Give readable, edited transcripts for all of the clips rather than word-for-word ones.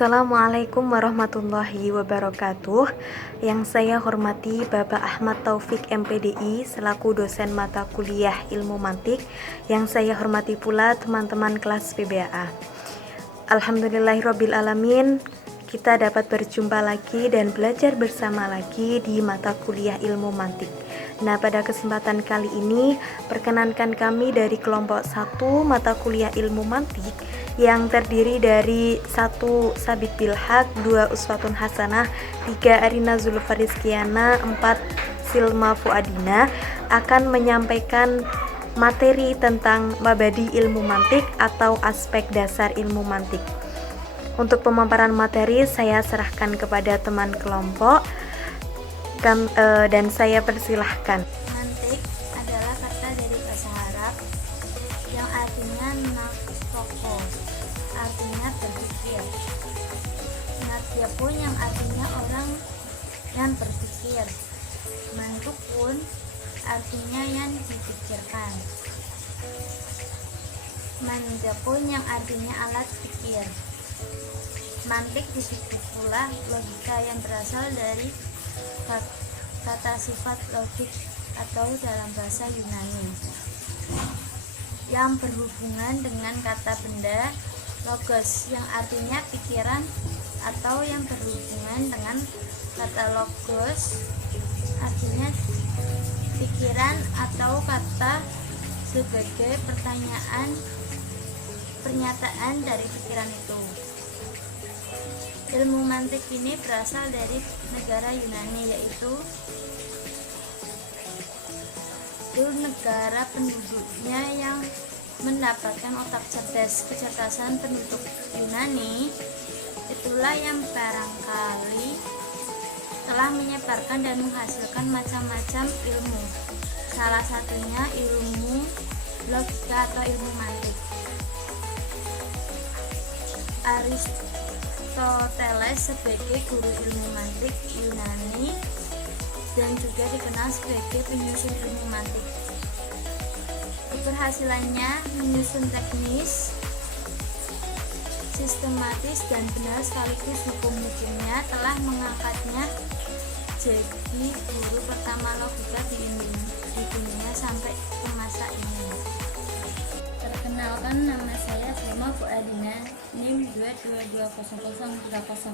Assalamualaikum warahmatullahi wabarakatuh. Yang saya hormati Bapak Ahmad Taufik MPDI selaku dosen mata kuliah Ilmu Mantik. Yang saya hormati pula teman-teman kelas PBAA. Alhamdulillahirrabbilalamin, kita dapat berjumpa lagi dan belajar bersama lagi di mata kuliah Ilmu Mantik. Nah, pada kesempatan kali ini perkenankan kami dari kelompok 1 mata kuliah Ilmu Mantik yang terdiri dari 1 Sabit Bilhaq, 2 Uswatun Hasanah, 3 Arina Zulfarizkiana, 4 Silma Fuadina akan menyampaikan materi tentang mabadi ilmu mantik atau aspek dasar ilmu mantik. Untuk pemaparan materi saya serahkan kepada teman kelompok dan saya persilahkan. Mantik adalah kata dari bahasa Arab yang artinya nafkoko, artinya berpikir. Nadia pun yang artinya orang yang berpikir. Mantuk pun artinya yang dipikirkan. Manja pun yang artinya alat pikir. Mantik disebut pula logika yang berasal dari kata sifat logik atau dalam bahasa Yunani yang berhubungan dengan kata benda logos yang artinya pikiran, atau yang berhubungan dengan kata logos artinya pikiran atau kata sebagai pernyataan dari pikiran itu. Ilmu mantik ini berasal dari negara Yunani, yaitu negara penduduknya yang mendapatkan otak cerdas. Kecerdasan penduduk Yunani itulah yang barangkali telah menyebarkan dan menghasilkan macam-macam ilmu. Salah satunya ilmu logika atau ilmu mantik. Aristoteles sebagai guru ilmu mantik Yunani dan juga dikenal sebagai penyusun ilmu mantik. Keberhasilannya menyusun teknis, sistematis dan benar sekaligus hukum-hukumnya telah mengangkatnya jadi guru pertama logika di dunia sampai ke masa ini. Perkenalkan, nama saya Silma Fuadina, NIM 2220030,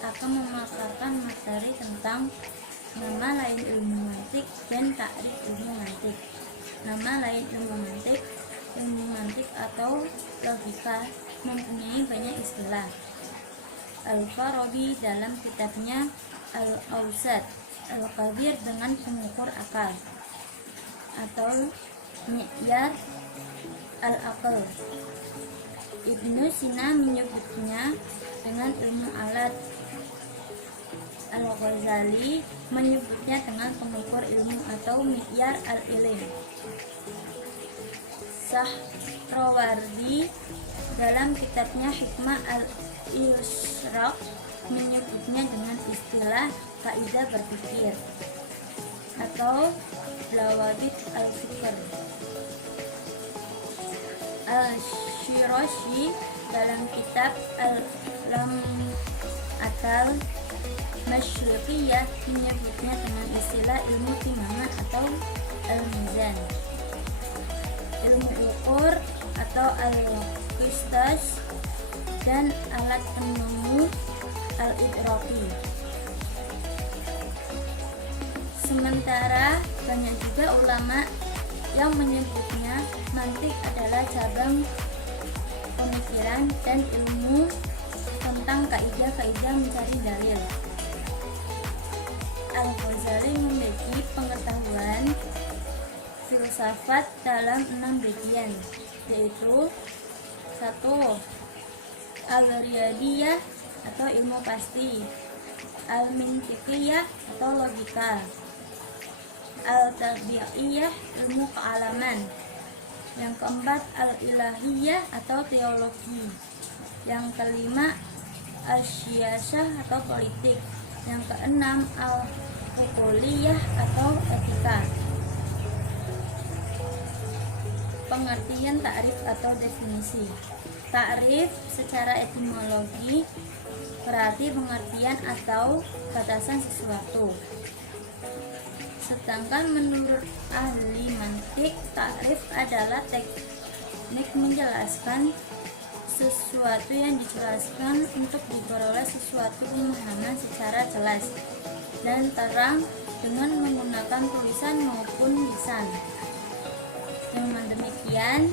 akan memaparkan materi tentang nama lain ilmu mantik dan takrif ilmu mantik. Nama lain ilmu mantik atau logika mempunyai banyak istilah. Al-Farabi dalam kitabnya Al-Awsat, Al-Qadir dengan pengukur akal atau mi'yar al-aql. Ibnu Sina menyebutnya dengan ilmu alat. Al-Ghazali menyebutnya dengan pengukur ilmu atau mi'yar al-ilim. Sahrawardi dalam kitabnya Hikmah al-Ishraq menyebutnya dengan istilah kaidah berpikir atau lawabit al-fikr. Al-Shirazi dalam kitab Al-Lam'atal Masyriqiyah menyebutnya dengan istilah ilmu timbangan atau al-mizan. Ilmu ukur atau al-qistas dan alat penemu al-idraki. Sementara banyak juga ulama yang menyebutnya mantik adalah cabang pemikiran dan ilmu tentang kaidah-kaidah mencari dalil. Al-Ghazali membagi pengetahuan filsafat dalam 6 bagian, yaitu 1. Al-Riyadiyah atau ilmu pasti, Al-Mintiqiyah atau logika, Al-Tabi'iyah ilmu kealaman, yang keempat Al-Ilahiyah atau teologi, yang kelima Al-Siyasah atau politik, yang keenam Al-Uquliyah atau etika. Pengertian takrif atau definisi. Takrif secara etimologi berarti pengertian atau batasan sesuatu. Sedangkan menurut ahli mantik, takrif adalah teknik menjelaskan sesuatu yang dijelaskan untuk diperoleh sesuatu pemahaman secara jelas dan terang dengan menggunakan tulisan maupun lisan. Dengan demikian,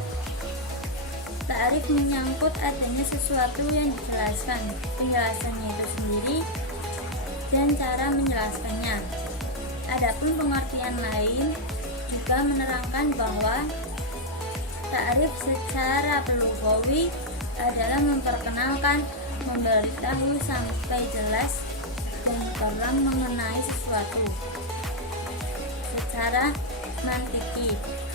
takrif menyangkut adanya sesuatu yang dijelaskan, penjelasannya itu sendiri, dan cara menjelaskannya. Adapun pengertian lain juga menerangkan bahwa takrif secara lugawi adalah memperkenalkan, memberitahu sampai jelas dan terang mengenai sesuatu. Secara mantiki,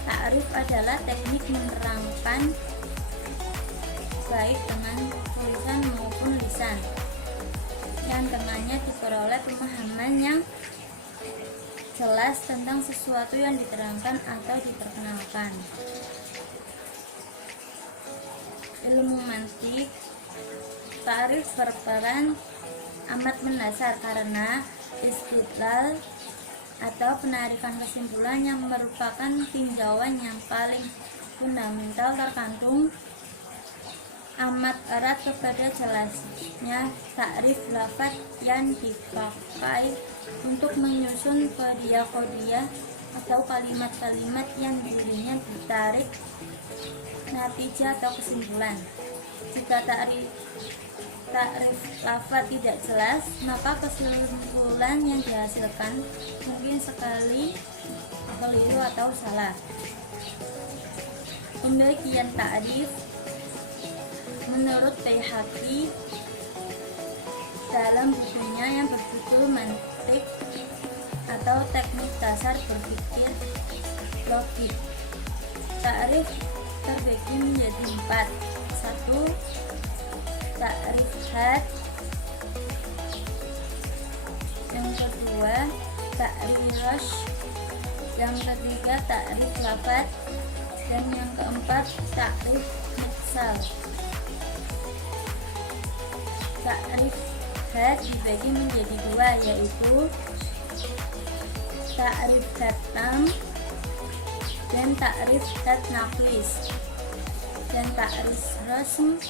takrif adalah teknik menerangkan baik dengan tulisan maupun lisan yang dengannya diperoleh pemahaman yang jelas tentang sesuatu yang diterangkan atau diperkenalkan. Ilmu mantik, takrif berperan amat mendasar karena istidlal atau penarikan kesimpulan yang merupakan tinjauan yang paling fundamental tergantung amat erat kepada jelasnya takrif lafaz yang dipakai untuk menyusun kodiah-kodiah atau kalimat-kalimat yang dirinya ditarik natijah atau kesimpulan. Jika takrif lafaz tidak jelas, maka kesimpulan yang dihasilkan mungkin sekali keliru atau salah. Pembagian takrif menurut Baihaqi dalam bukunya yang berjudul Mantik atau Teknik Dasar Berpikir Logik, takrif terbagi menjadi 4. 1. Takrif had. Yang kedua, takrif rosh. Yang ketiga, takrif lafaz. Dan yang keempat, takrif miksal. Takrif had dibagi menjadi 2, yaitu takrif had tam dan takrif had naqis. Dan takrif rasm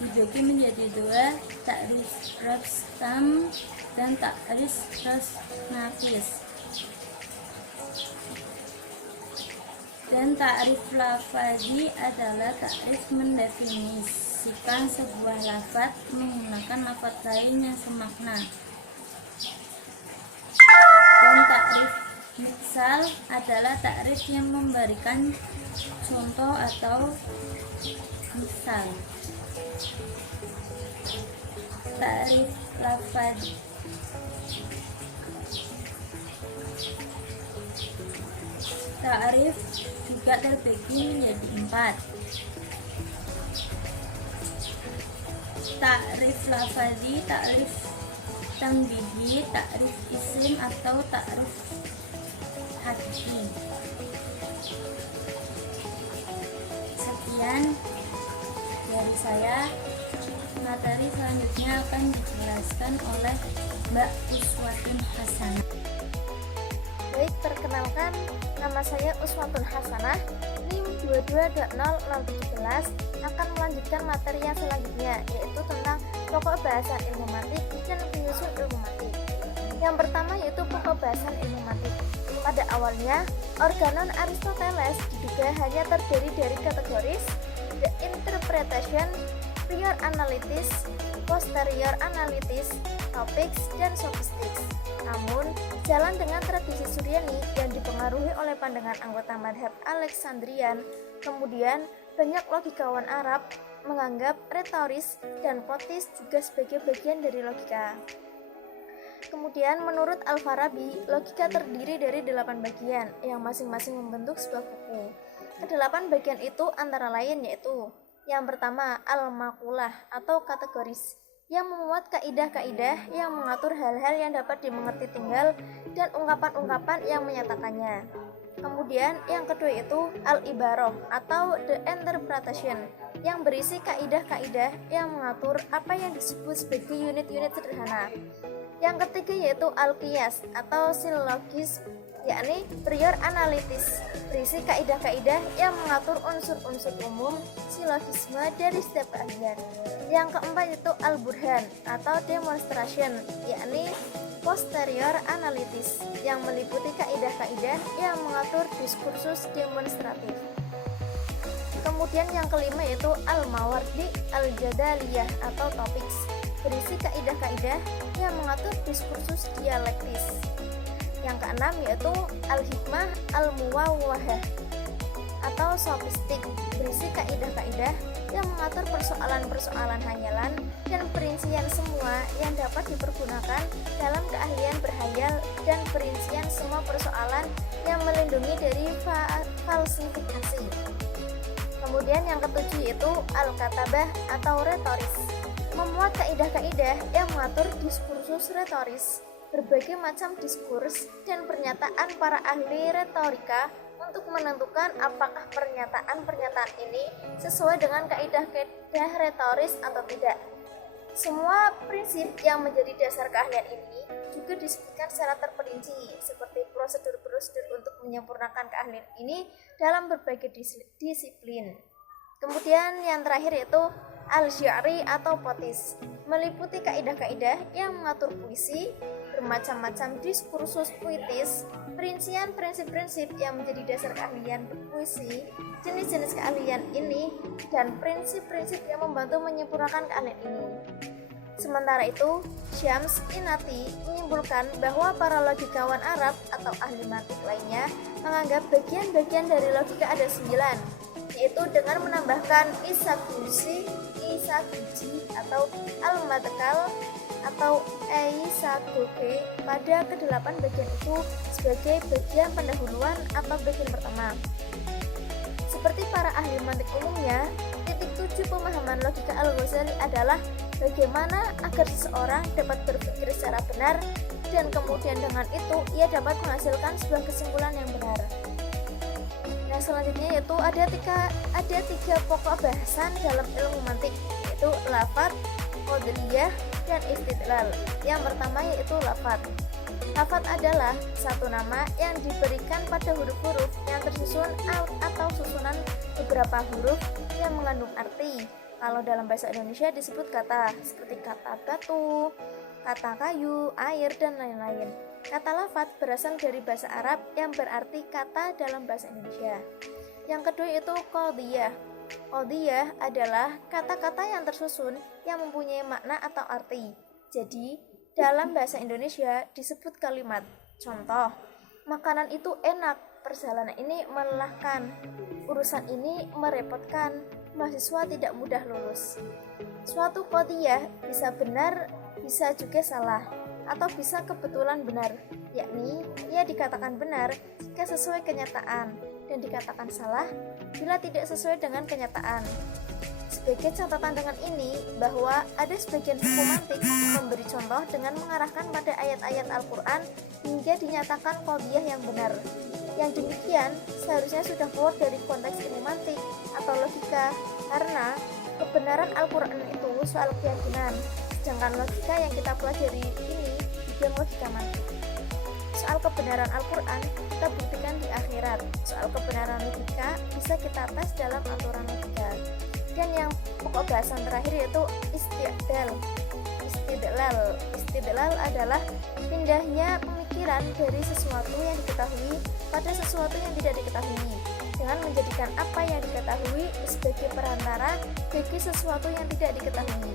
dibagi menjadi 2, takrif rasm tam dan takrif rasm naqis. Dan takrif lafazi adalah takrif mendefinisikan sebuah lafaz menggunakan lafaz lain yang semakna. Dan takrif miksal adalah takrif yang memberikan contoh atau misal. Takrif lafaz takrif juga terbagi menjadi 4. Takrif lafazi, takrif tambihi, takrif isim atau takrif hadfi. Sekian dari saya. Materi selanjutnya akan dijelaskan oleh Mbak Uswatun Hasanah. Baik, perkenalkan, nama saya Uswatun Hasanah, NIM 22.00617, akan melanjutkan materi yang selanjutnya, yaitu tentang pokok bahasan ilmu mantik dan penyusun ilmu mantik. Yang pertama yaitu pokok bahasan ilmu mantik. Pada awalnya, organon Aristoteles diduga hanya terdiri dari kategoris, the interpretation, prior analysis, posterior analysis, topics, dan sophistics. Namun, jalan dengan tradisi Suryani yang dipengaruhi oleh pandangan anggota madhab Alexandrian, kemudian banyak logikawan Arab menganggap retoris dan plotis juga sebagai bagian dari logika. Kemudian menurut Al-Farabi, logika terdiri dari 8 bagian yang masing-masing membentuk sebuah buku. Kedelapan bagian itu antara lain yaitu: yang pertama, al-maqulah atau kategoris, yang memuat kaidah-kaidah yang mengatur hal-hal yang dapat dimengerti tinggal dan ungkapan-ungkapan yang menyatakannya. Kemudian yang kedua itu al-ibarah atau the interpretation yang berisi kaidah-kaidah yang mengatur apa yang disebut sebagai unit-unit sederhana. Yang ketiga yaitu al-qiyas atau silogis, yakni prior analitis, berisi kaidah-kaidah yang mengatur unsur-unsur umum silogisme dari setiap keahlian. Yang keempat itu al-burhan atau demonstration, yakni posterior analitis yang meliputi kaidah-kaidah yang mengatur diskursus demonstratif. Kemudian yang kelima yaitu al-mawardi al-jadaliyah atau topics, berisi kaidah-kaidah yang mengatur diskursus dialektis. Yang keenam yaitu al-hikmah al-muwawwahah atau sofistik, berisi kaidah-kaidah yang mengatur persoalan-persoalan hayalan dan perincian semua yang dapat dipergunakan dalam keahlian berhayal dan perincian semua persoalan yang melindungi dari falsifikasi. Kemudian yang ketujuh yaitu al-katabah atau retoris, memuat kaidah-kaidah yang mengatur diskursus retoris, berbagai macam diskurs dan pernyataan para ahli retorika untuk menentukan apakah pernyataan-pernyataan ini sesuai dengan kaidah-kaidah retoris atau tidak. Semua prinsip yang menjadi dasar keahlian ini juga disebutkan secara terperinci, seperti prosedur-prosedur untuk menyempurnakan keahlian ini dalam berbagai disiplin. Kemudian yang terakhir yaitu al-syi'ri atau poetis, meliputi kaidah-kaidah yang mengatur puisi, bermacam-macam diskursus puitis, perincian prinsip-prinsip yang menjadi dasar keahlian berpuisi, jenis-jenis keahlian ini, dan prinsip-prinsip yang membantu menyempurnakan keahlian ini. Sementara itu, Syams Inati menyimpulkan bahwa para logikawan Arab atau ahli mantik lainnya menganggap bagian-bagian dari logika ada 9, yaitu dengan menambahkan isaguji atau al-madkal atau eisagoge pada kedelapan bagian itu sebagai bagian pendahuluan atau bagian pertama. Seperti para ahli mantik umumnya, titik tujuh pemahaman logika Al-Ghazali adalah bagaimana agar seseorang dapat berpikir secara benar dan kemudian dengan itu ia dapat menghasilkan sebuah kesimpulan yang benar. Nah, selanjutnya yaitu ada tiga pokok bahasan dalam ilmu mantik, yaitu lafadz, qadriyah, dan istidlal. Yang pertama yaitu lafadz. Lafadz adalah satu nama yang diberikan pada huruf-huruf yang tersusun atau susunan beberapa huruf yang mengandung arti. Kalau dalam bahasa Indonesia disebut kata, seperti kata batu, kata kayu, air, dan lain-lain. Kata lafadz berasal dari bahasa Arab yang berarti kata dalam bahasa Indonesia. Yang kedua yaitu qadriyah. Qadriyah adalah kata-kata yang tersusun yang mempunyai makna atau arti. Jadi, dalam bahasa Indonesia disebut kalimat. Contoh, makanan itu enak, perjalanan ini melelahkan, urusan ini merepotkan, mahasiswa tidak mudah lulus. Suatu qadriyah bisa benar, bisa juga salah, atau bisa kebetulan benar, yakni ia dikatakan benar jika sesuai kenyataan dan dikatakan salah bila tidak sesuai dengan kenyataan. Sebagai catatan dengan ini, bahwa ada sebagian buku mantik memberi contoh dengan mengarahkan pada ayat-ayat Al-Quran hingga dinyatakan qadriyah yang benar. Yang demikian seharusnya sudah keluar dari konteks ilmu mantik atau logika, karena kebenaran Al-Quran itu soal keyakinan, sedangkan logika yang kita pelajari ini bidang logika mantik. Soal kebenaran Al-Quran kita buktikan di akhirat. Soal kebenaran logika bisa kita tes dalam aturan logika. Dan yang pokok bahasan terakhir yaitu istidlal. Istidlal adalah pindahnya pemikiran dari sesuatu yang diketahui pada sesuatu yang tidak diketahui, dengan menjadikan apa yang diketahui sebagai perantara bagi sesuatu yang tidak diketahui.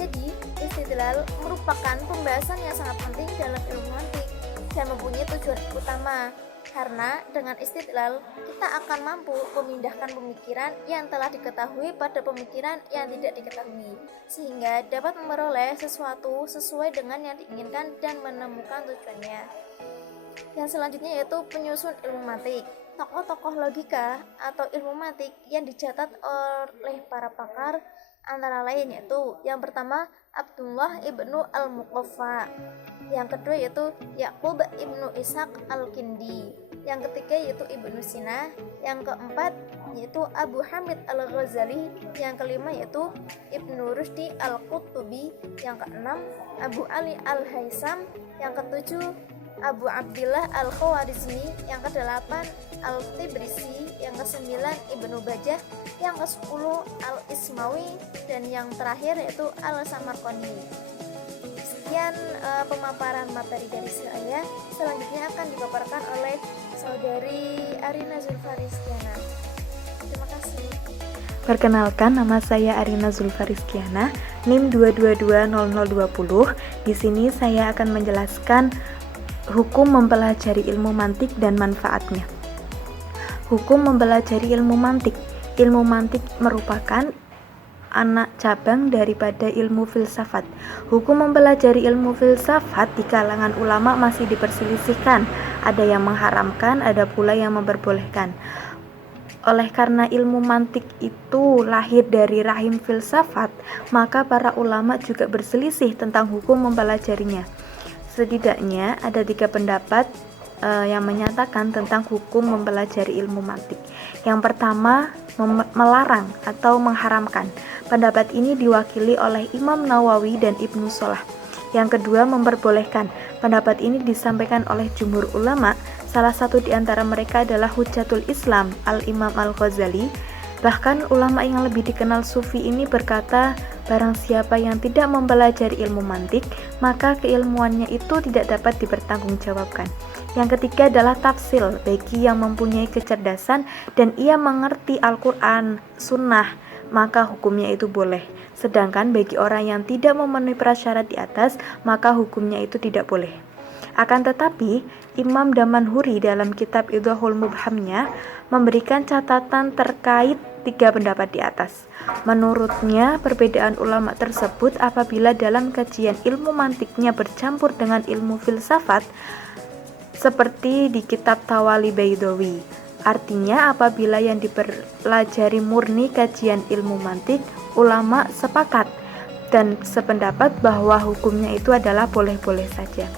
Jadi, istidlal merupakan pembahasan yang sangat penting dalam ilmu mantik dan mempunyai tujuan utama, karena dengan istidlal kita akan mampu memindahkan pemikiran yang telah diketahui pada pemikiran yang tidak diketahui, sehingga dapat memperoleh sesuatu sesuai dengan yang diinginkan dan menemukan tujuannya. Yang selanjutnya yaitu penyusun ilmu mantik. Tokoh-tokoh logika atau ilmu mantik yang dicatat oleh para pakar antara lain yaitu yang pertama Abdullah ibnu al-Muqaffa, yang kedua yaitu Yaqub ibnu Ishaq al-Kindi, yang ketiga yaitu Ibnu Sina, yang keempat yaitu Abu Hamid Al-Ghazali, yang kelima yaitu Ibnu Rushdi Al-Qurtubi, yang keenam Abu Ali Al-Haisam, yang ketujuh Abu Abdillah Al-Khawarizmi, yang kedelapan Al-Tibrisi, yang kesembilan Ibnu Bajah, yang kesepuluh Al-Ismawi, dan yang terakhir yaitu Al-Samarqandi. Sekian pemaparan materi dari saya. Selanjutnya akan dipaparkan oleh saudari Arina Zulfaristiana. Terima kasih. Perkenalkan, nama saya Arina Zulfaristiana, NIM 2220020. Di sini saya akan menjelaskan hukum mempelajari ilmu mantik dan manfaatnya. Hukum mempelajari ilmu mantik. Ilmu mantik merupakan anak cabang daripada ilmu filsafat. Hukum mempelajari ilmu filsafat di kalangan ulama masih diperselisihkan. Ada yang mengharamkan, ada pula yang memperbolehkan. Oleh karena ilmu mantik itu lahir dari rahim filsafat, maka para ulama juga berselisih tentang hukum mempelajarinya. Setidaknya ada 3 pendapat yang menyatakan tentang hukum mempelajari ilmu mantik. Yang pertama, melarang atau mengharamkan. Pendapat ini diwakili oleh Imam Nawawi dan Ibnu Shalah. Yang kedua, memperbolehkan. Pendapat ini disampaikan oleh jumhur ulama. Salah satu di antara mereka adalah Hujjatul Islam Al-Imam Al-Ghazali. Bahkan ulama yang lebih dikenal sufi ini berkata, barang siapa yang tidak mempelajari ilmu mantik, maka keilmuannya itu tidak dapat dipertanggungjawabkan. Yang ketiga adalah tafsil, bagi yang mempunyai kecerdasan dan ia mengerti Al-Quran, Sunnah, maka hukumnya itu boleh. Sedangkan bagi orang yang tidak memenuhi prasyarat di atas, maka hukumnya itu tidak boleh. Akan tetapi, Imam Damanhuri dalam kitab Idhahul Mubhamnya memberikan catatan terkait 3 pendapat di atas. Menurutnya, perbedaan ulama tersebut apabila dalam kajian ilmu mantiknya bercampur dengan ilmu filsafat, seperti di kitab Tawali Baidawi. Artinya, apabila yang dipelajari murni kajian ilmu mantik, ulama sepakat dan sependapat bahwa hukumnya itu adalah boleh-boleh saja.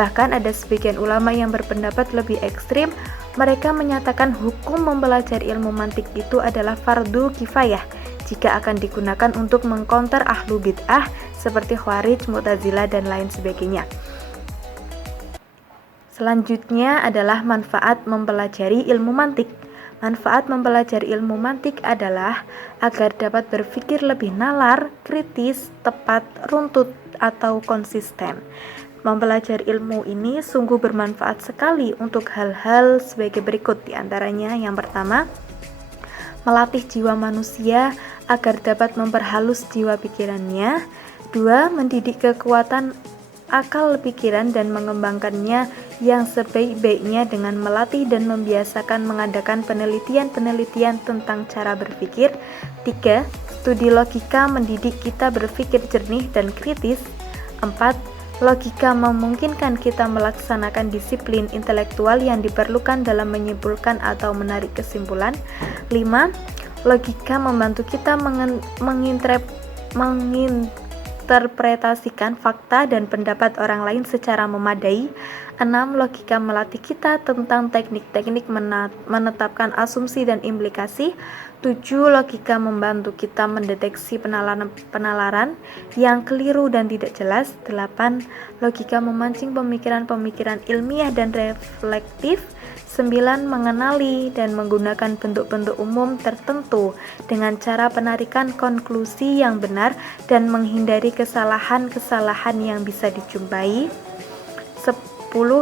Bahkan ada sebagian ulama yang berpendapat lebih ekstrim. Mereka menyatakan hukum mempelajari ilmu mantik itu adalah fardu kifayah jika akan digunakan untuk mengcounter ahlu bid'ah seperti Khawarij, Mu'tazilah, dan lain sebagainya. Selanjutnya adalah manfaat mempelajari ilmu mantik. Manfaat mempelajari ilmu mantik adalah agar dapat berpikir lebih nalar, kritis, tepat, runtut, atau konsisten. Mempelajari ilmu ini sungguh bermanfaat sekali untuk hal-hal sebagai berikut. Di antaranya, yang pertama, melatih jiwa manusia agar dapat memperhalus jiwa pikirannya. 2. Mendidik kekuatan akal pikiran dan mengembangkannya yang sebaik-baiknya dengan melatih dan membiasakan mengadakan penelitian-penelitian tentang cara berpikir. 3. Studi logika mendidik kita berpikir jernih dan kritis. 4. Logika memungkinkan kita melaksanakan disiplin intelektual yang diperlukan dalam menyimpulkan atau menarik kesimpulan. 5. Logika membantu kita menginterpretasikan fakta dan pendapat orang lain secara memadai. 6. Logika melatih kita tentang teknik-teknik menetapkan asumsi dan implikasi. 7. Logika membantu kita mendeteksi penalaran yang keliru dan tidak jelas. 8. Logika memancing pemikiran-pemikiran ilmiah dan reflektif. 9. Mengenali dan menggunakan bentuk-bentuk umum tertentu dengan cara penarikan konklusi yang benar dan menghindari kesalahan-kesalahan yang bisa dijumpai. 10.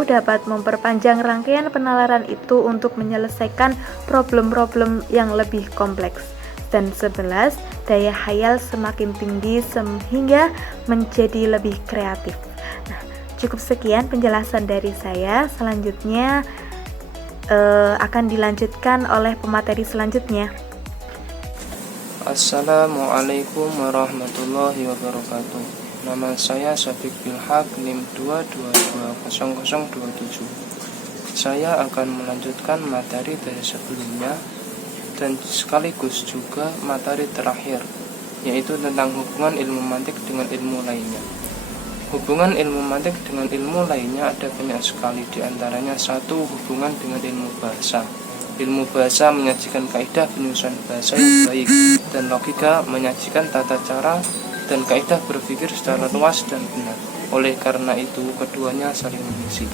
Dapat memperpanjang rangkaian penalaran itu untuk menyelesaikan problem-problem yang lebih kompleks. Dan 11. Daya hayal semakin tinggi sehingga menjadi lebih kreatif. Nah, cukup sekian penjelasan dari saya. Selanjutnya akan dilanjutkan oleh pemateri selanjutnya. Assalamualaikum warahmatullahi wabarakatuh. Nama saya Syafiq Bilhaq, NIM 2220027. Saya akan melanjutkan materi dari sebelumnya dan sekaligus juga materi terakhir, yaitu tentang hubungan ilmu mantik dengan ilmu lainnya. Hubungan ilmu mantik dengan ilmu lainnya ada banyak sekali, di antaranya satu, hubungan dengan ilmu bahasa. Ilmu bahasa menyajikan kaidah penyusunan bahasa yang baik, dan logika menyajikan tata cara dan kaidah berpikir secara luas dan benar. Oleh karena itu, keduanya saling mengisi.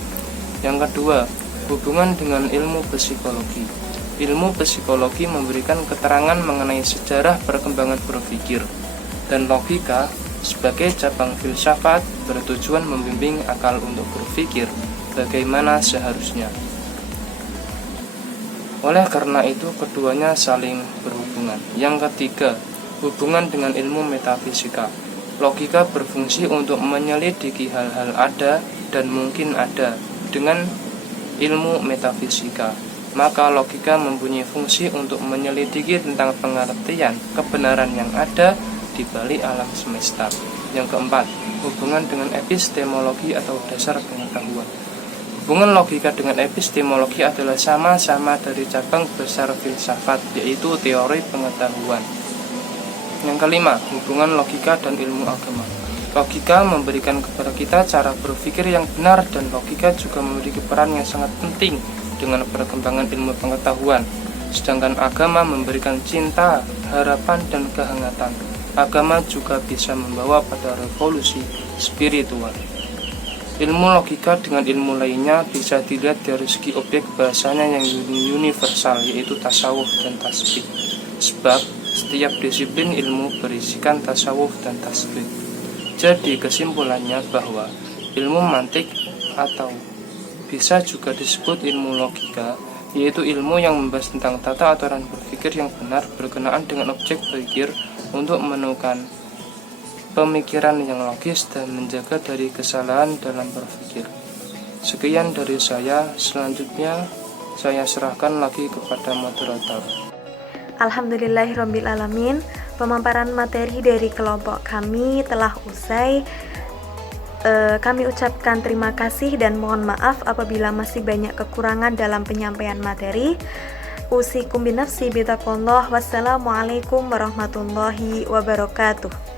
Yang kedua, hubungan dengan ilmu psikologi. Ilmu psikologi memberikan keterangan mengenai sejarah perkembangan berpikir, dan logika sebagai cabang filsafat bertujuan membimbing akal untuk berpikir bagaimana seharusnya. Oleh karena itu, keduanya saling berhubungan. Yang ketiga, hubungan dengan ilmu metafisika. Logika berfungsi untuk menyelidiki hal-hal ada dan mungkin ada dengan ilmu metafisika. Maka logika mempunyai fungsi untuk menyelidiki tentang pengertian kebenaran yang ada di balik alam semesta. Yang keempat, hubungan dengan epistemologi atau dasar pengetahuan. Hubungan logika dengan epistemologi adalah sama-sama dari cabang besar filsafat, yaitu teori pengetahuan. Yang kelima, hubungan logika dan ilmu agama. Logika memberikan kepada kita cara berpikir yang benar, dan logika juga memiliki peran yang sangat penting dengan perkembangan ilmu pengetahuan. Sedangkan agama memberikan cinta, harapan, dan kehangatan. Agama juga bisa membawa pada revolusi spiritual. Ilmu logika dengan ilmu lainnya bisa dilihat dari segi objek bahasanya yang universal, yaitu tasawuf dan tasbih. Sebab setiap disiplin ilmu berisikan tasawuf dan tasbih. Jadi kesimpulannya bahwa ilmu mantik atau bisa juga disebut ilmu logika, yaitu ilmu yang membahas tentang tata aturan berpikir yang benar berkenaan dengan objek berpikir untuk menemukan pemikiran yang logis dan menjaga dari kesalahan dalam berpikir. Sekian dari saya, selanjutnya saya serahkan lagi kepada moderator. Alhamdulillahirrabbilalamin, pemaparan materi dari kelompok kami telah usai. Kami ucapkan terima kasih dan mohon maaf apabila masih banyak kekurangan dalam penyampaian materi. Usikum binafsi bitaqwallah. Wassalamualaikum warahmatullahi wabarakatuh.